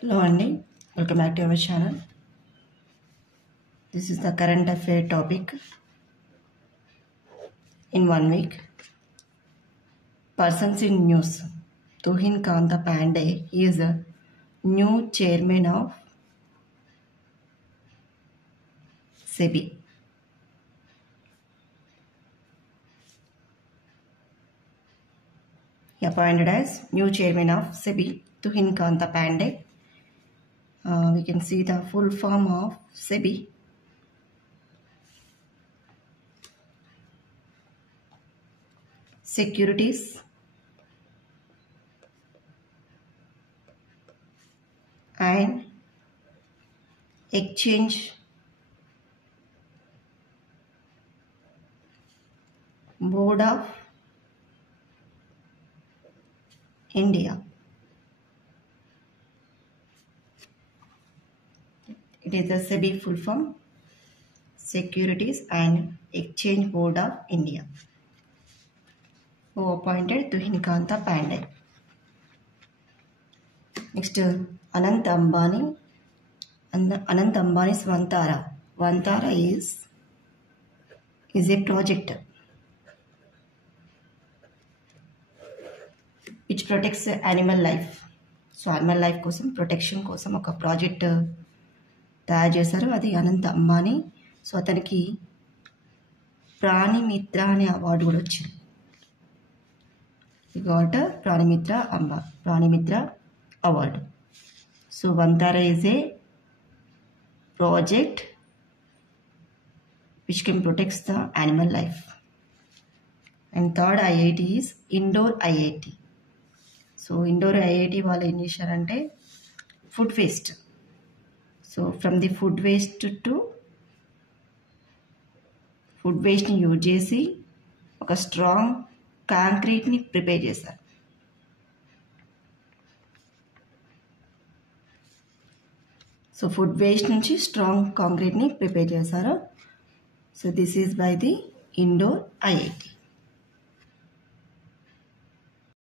Hello Andy, welcome back to our channel. This is the current affair topic in 1 week. Persons in news. Tuhin Kanta Pandey is the new chairman of SEBI. He appointed as new chairman of SEBI, Tuhin Kanta Pandey. We can see the full form of SEBI. Securities and Exchange Board of India. It is the SEBI full form, Securities and Exchange Board of India, who appointed Tuhin Kanta Pandey. Next, Anant Ambani. Anant Ambani's Vantara. Vantara is a project which protects animal life. So animal life కోసం ప్రొటెక్షన్ కోసం ఒక ప్రాజెక్ట్ తయారు చేశారు. అది అనంత్ అంబానీ. సో అతనికి ప్రాణిమిత్ర అనే అవార్డు కూడా వచ్చింది. He got a ప్రాణిమిత్ర award. So Vantara is a project which can protect the animal life. And third IIT is Indore IIT. So Indore IIT వాళ్ళు ఏం చేశారంటే food waste. So from the food వేస్ట్ని యూజ్ చేసి ఒక strong కాంక్రీట్ని prepare చేశారు. So food waste నుంచి strong కాంక్రీట్ని ప్రిపేర్ చేశారు. So this is by the Indore IIT.